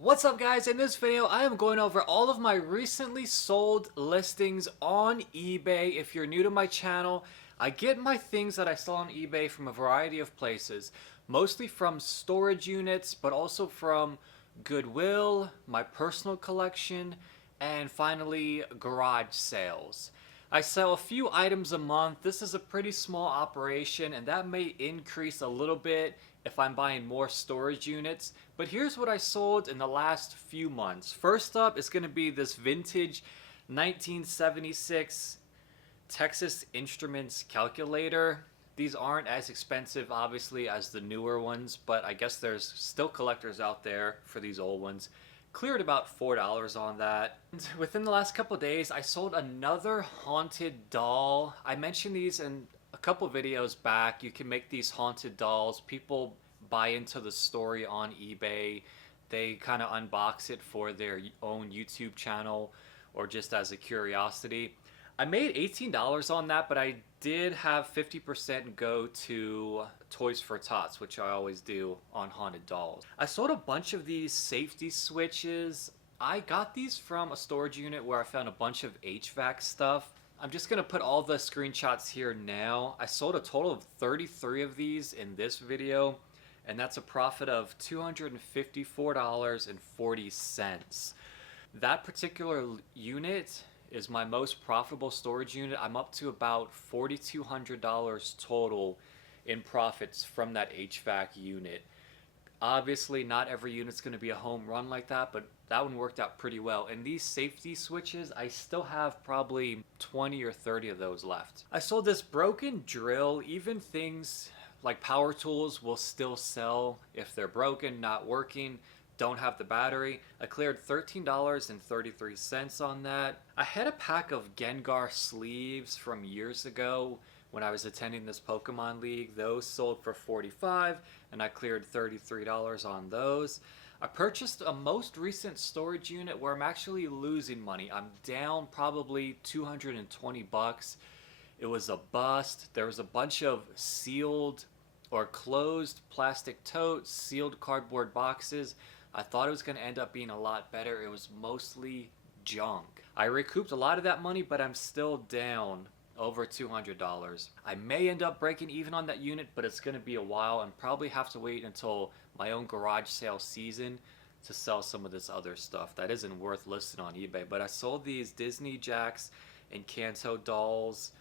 What's up guys? In this video I am going over all of my recently sold listings on eBay. If you're new to my channel, I get my things that I sell on eBay from a variety of places, mostly from storage units, but also from Goodwill, my personal collection, and finally garage sales. I sell a few items a month. This is a pretty small operation and that may increase a little bit if I'm buying more storage units. But here's what I sold in the last few months. First up is going to be this vintage 1976 Texas Instruments calculator. These aren't as expensive obviously as the newer ones, but I guess there's still collectors out there for these old ones. Cleared about $4 on that. And within the last couple days, I sold another haunted doll. I mentioned these in a couple videos back. You can make these haunted dolls. People buy into the story on eBay. They kind of unbox it for their own YouTube channel or just as a curiosity. I made $18 on that, but I did have 50% go to Toys for Tots, which I always do on haunted dolls. I sold a bunch of these safety switches. I got these from a storage unit where I found a bunch of HVAC stuff. I'm just gonna put all the screenshots here now. I sold a total of 33 of these in this video, and that's a profit of $254.40. That particular unit is my most profitable storage unit. I'm up to about $4,200 total in profits from that HVAC unit. Obviously, not every unit's going to be a home run like that, but that one worked out pretty well. And these safety switches, I still have probably 20 or 30 of those left. I sold this broken drill. Even things like power tools will still sell if they're broken, not working, don't have the battery. I cleared $13.33 on that. I had a pack of Gengar sleeves from years ago when I was attending this Pokemon League. Those sold for $45 and I cleared $33 on those. I purchased a most recent storage unit where I'm actually losing money. I'm down probably 220 bucks. It was a bust. There was a bunch of sealed or closed plastic totes, sealed cardboard boxes. I thought it was going to end up being a lot better. It was mostly junk. I recouped a lot of that money, but I'm still down over $200. I may end up breaking even on that unit, but it's going to be a while and probably have to wait until my own garage sale season to sell some of this other stuff that isn't worth listing on eBay. But I sold these Disney Jacks and Kanto dolls.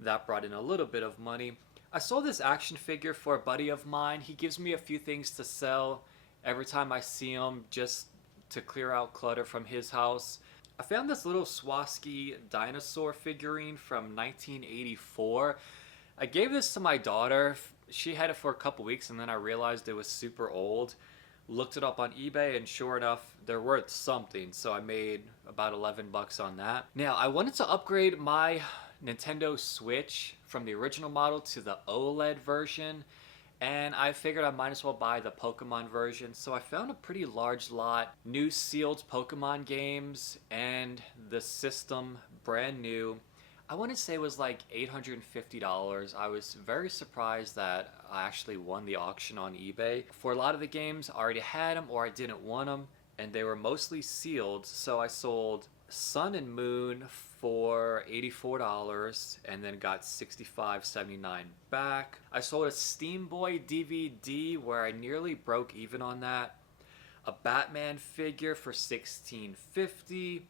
That brought in a little bit of money. I sold this action figure for a buddy of mine. He gives me a few things to sell every time I see him, just to clear out clutter from his house. I found this little Swarovski dinosaur figurine from 1984. I gave this to my daughter. She had it for a couple weeks and then I realized it was super old. Looked it up on eBay and sure enough, they're worth something. So I made about 11 bucks on that. Now, I wanted to upgrade my Nintendo Switch from the original model to the OLED version. And I figured I might as well buy the Pokemon version, so I found a pretty large lot, new sealed Pokemon games, and the system brand new. I want to say it was like $850. I was very surprised that I actually won the auction on eBay. For a lot of the games, I already had them or I didn't want them, and they were mostly sealed, so I sold Sun and Moon for $84 and then got $65.79 back. I sold a Steam Boy DVD where I nearly broke even on that. A Batman figure for $16.50.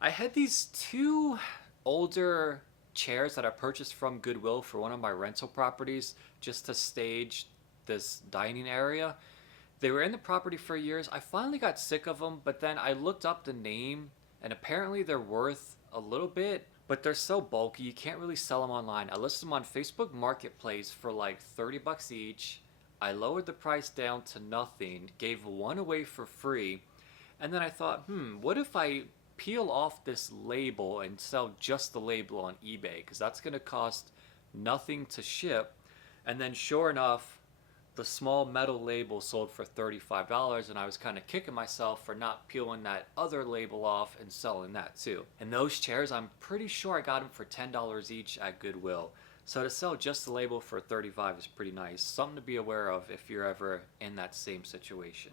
I had these two older chairs that I purchased from Goodwill for one of my rental properties just to stage this dining area. They were in the property for years. I finally got sick of them, but then I looked up the name and apparently they're worth a little bit, but they're so bulky you can't really sell them online. I listed them on Facebook Marketplace for like 30 bucks each. I lowered the price down to nothing, gave one away for free, and then I thought, what if I peel off this label and sell just the label on eBay, because that's going to cost nothing to ship. And then sure enough, the small metal label sold for $35 and I was kind of kicking myself for not peeling that other label off and selling that too. And those chairs, I'm pretty sure I got them for $10 each at Goodwill. So to sell just the label for $35 is pretty nice. Something to be aware of if you're ever in that same situation.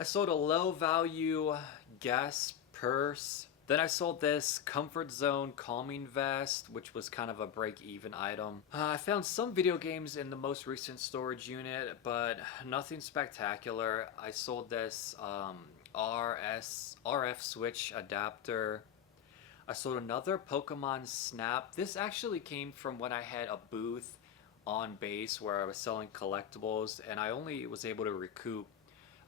I sold a low value gas purse. Then I sold this Comfort Zone calming vest, which was kind of a break-even item. I found some video games in the most recent storage unit, but nothing spectacular. I sold this RF switch adapter. I sold another Pokemon Snap. This actually came from when I had a booth on base where I was selling collectibles, and I only was able to recoup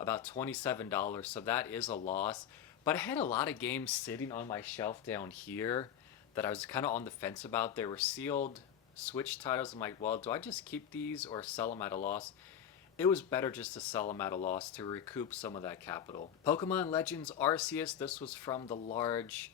about $27, so that is a loss. But I had a lot of games sitting on my shelf down here that I was kind of on the fence about. They were sealed Switch titles. I'm like, well, do I just keep these or sell them at a loss? It was better just to sell them at a loss to recoup some of that capital. Pokemon Legends Arceus. This was from the large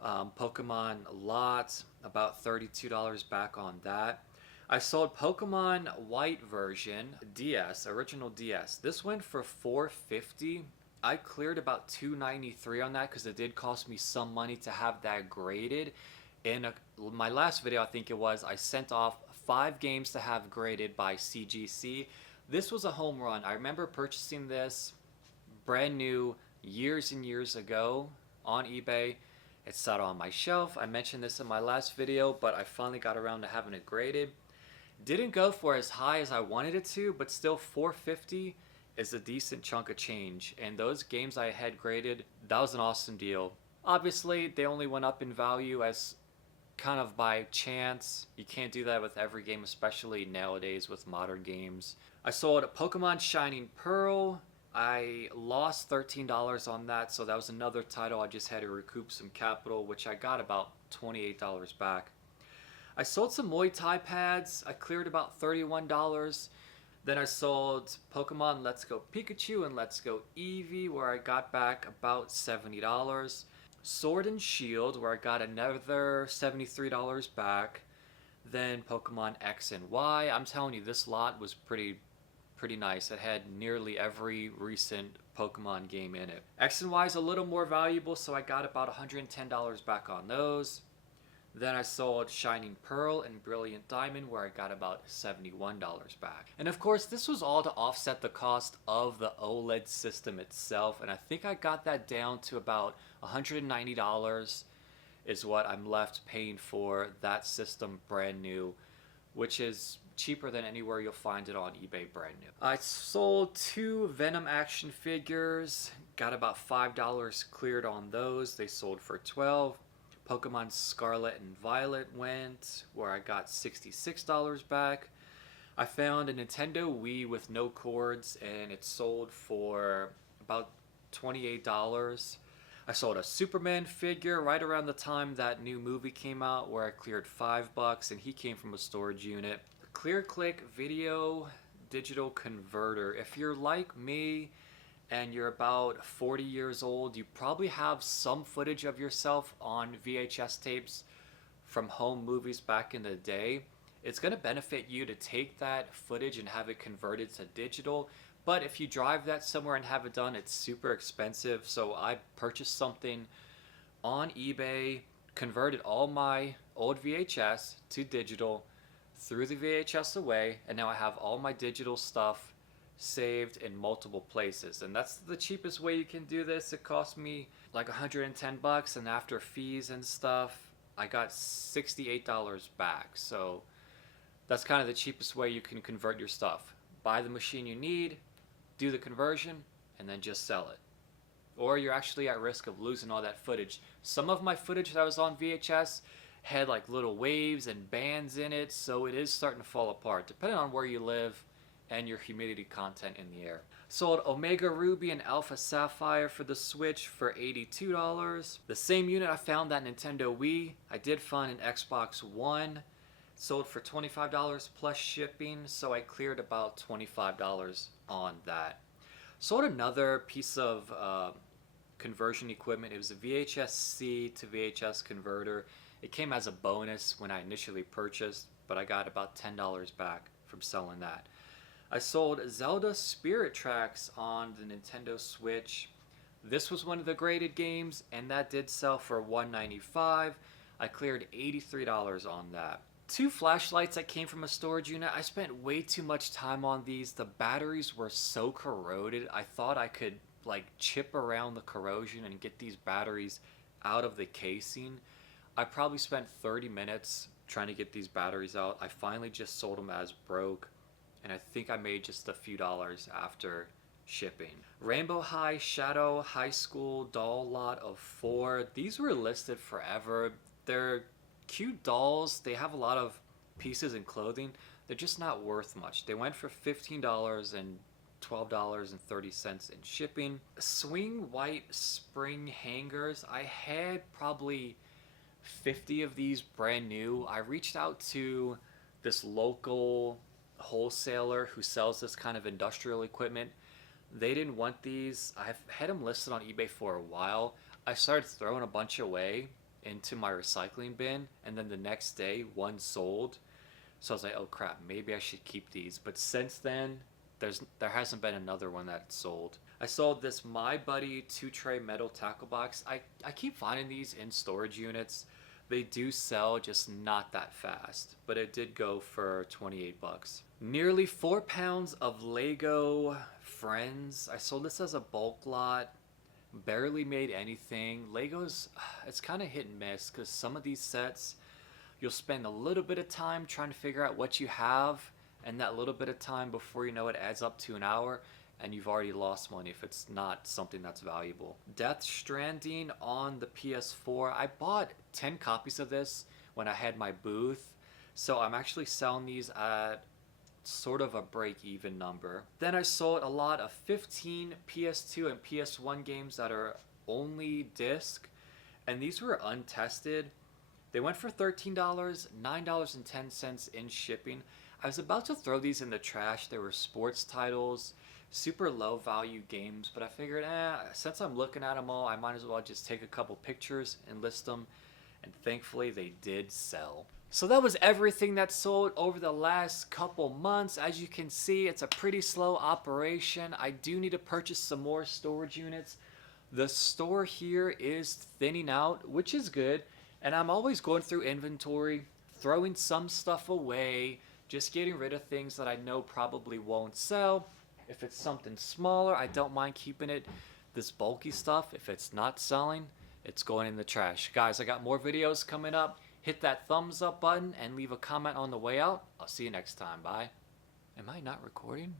Pokemon lot. About $32 back on that. I sold Pokemon White version DS, original DS. This went for $450. I cleared about $293 on that because it did cost me some money to have that graded. In my last video, I think it was, I sent off 5 games to have graded by CGC. This was a home run. I remember purchasing this brand new years and years ago on eBay. It sat on my shelf. I mentioned this in my last video, but I finally got around to having it graded. Didn't go for as high as I wanted it to, but still $450 is a decent chunk of change. And those games I had graded, that was an awesome deal. Obviously, they only went up in value as kind of by chance. You can't do that with every game, especially nowadays with modern games. I sold Pokemon Shining Pearl. I lost $13 on that, so that was another title I just had to recoup some capital, which I got about $28 back. I sold some Muay Thai pads. I cleared about $31. Then I sold Pokemon Let's Go Pikachu and Let's Go Eevee, where I got back about $70. Sword and Shield, where I got another $73 back. Then Pokemon X and Y. I'm telling you, this lot was pretty nice. It had nearly every recent Pokemon game in it. X and Y is a little more valuable, so I got about $110 back on those. Then I sold Shining Pearl and Brilliant Diamond, where I got about $71 back. And of course, this was all to offset the cost of the OLED system itself, and I think I got that down to about $190 is what I'm left paying for that system brand new, which is cheaper than anywhere you'll find it on eBay brand new. I sold 2 Venom action figures, got about $5 cleared on those. They sold for $12. Pokemon Scarlet and Violet went, where I got $66 back. I found a Nintendo Wii with no cords, and it sold for about $28. I sold a Superman figure right around the time that new movie came out, where I cleared $5, and he came from a storage unit. ClearClick Video Digital Converter. If you're like me, and you're about 40 years old, you probably have some footage of yourself on VHS tapes from home movies back in the day. It's going to benefit you to take that footage and have it converted to digital. But if you drive that somewhere and have it done, it's super expensive. So I purchased something on eBay, converted all my old VHS to digital, threw the VHS away, and now I have all my digital stuff saved in multiple places. And that's the cheapest way you can do this. It cost me like $110, and after fees and stuff I got $68 back. So that's kind of the cheapest way you can convert your stuff. Buy the machine you need, do the conversion, and then just sell it. Or you're actually at risk of losing all that footage. Some of my footage that was on VHS had like little waves and bands in it, so it is starting to fall apart depending on where you live and your humidity content in the air. Sold Omega Ruby and Alpha Sapphire for the Switch for $82. The same unit I found that Nintendo Wii. I did find an Xbox One. Sold for $25 plus shipping, so I cleared about $25 on that. Sold another piece of conversion equipment. It was a VHS-C to VHS converter. It came as a bonus when I initially purchased, but I got about $10 back from selling that. I sold Zelda Spirit Tracks on the Nintendo Switch. This was one of the graded games, and that did sell for $195. I cleared $83 on that. 2 flashlights that came from a storage unit. I spent way too much time on these. The batteries were so corroded. I thought I could like chip around the corrosion and get these batteries out of the casing. I probably spent 30 minutes trying to get these batteries out. I finally just sold them as broke, and I think I made just a few dollars after shipping. Rainbow High Shadow High School doll lot of 4. These were listed forever. They're cute dolls. They have a lot of pieces and clothing. They're just not worth much. They went for $15 and $12.30 in shipping. Swing white spring hangers. I had probably 50 of these brand new. I reached out to this local wholesaler who sells this kind of industrial equipment. They didn't want these. I've had them listed on eBay for a while. I started throwing a bunch away into my recycling bin, and then the next day one sold. So I was like, oh crap, maybe I should keep these. But since then, there hasn't been another one that sold. I sold this My Buddy 2-tray metal tackle box. I keep finding these in storage units. They do sell, just not that fast. But it did go for 28 bucks. Nearly 4 pounds of Lego Friends. I sold this as a bulk lot. Barely made anything. Legos, it's kind of hit and miss because some of these sets, you'll spend a little bit of time trying to figure out what you have, and that little bit of time before you know it adds up to an hour, and you've already lost money if it's not something that's valuable. Death Stranding on the PS4. I bought 10 copies of this when I had my booth, so I'm actually selling these at sort of a break-even number. Then I sold a lot of 15 PS2 and PS1 games that are only disc, and these were untested. They went for $13, $9.10 in shipping. I was about to throw these in the trash. They were sports titles, super low value games, but I figured, since I'm looking at them all, I might as well just take a couple pictures and list them, and thankfully they did sell. So that was everything that sold over the last couple months. As you can see, it's a pretty slow operation. I do need to purchase some more storage units. The store here is thinning out, which is good. And I'm always going through inventory, throwing some stuff away, just getting rid of things that I know probably won't sell. If it's something smaller, I don't mind keeping it. This bulky stuff, if it's not selling, it's going in the trash. Guys, I got more videos coming up. Hit that thumbs up button and leave a comment on the way out. I'll see you next time. Bye. Am I not recording?